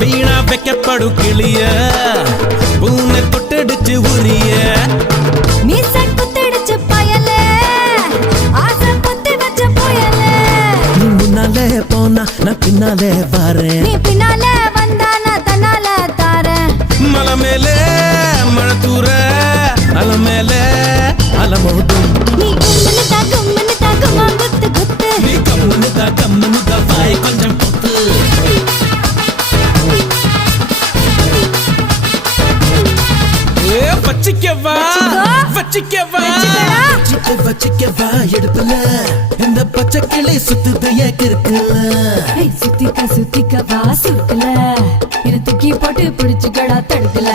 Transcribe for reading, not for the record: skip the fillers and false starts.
வீணா வைக்கப்படும் கிளிய பூனை தொட்டடிச்சு உரிய மீசை குத்திடுச்சு பயலே ஆசை குத்தி வச்ச புயலே நீ முன்னாலே போனா நான் பின்னாலே வாரேன் நீ பின்னாலே வந்தா நான் தன்னால தாரேன் மலை மேலே மழை தூர அலை மேலே அலமோடும் நீ கும்முன்னு தாக்குமா குத்து குத்து நீ கம்முன்னு தான் வாய் கொஞ்சம் பொத்து வச்சிக்கவா வச்சிக்கவா எடுப்பல இந்த பச்சை கிளி சுத்துது இருக்குல்ல சுத்திக்க வா சுருக்கல இரு தூக்கி போட்டு பிடிச்சுக்கடா தடுக்கல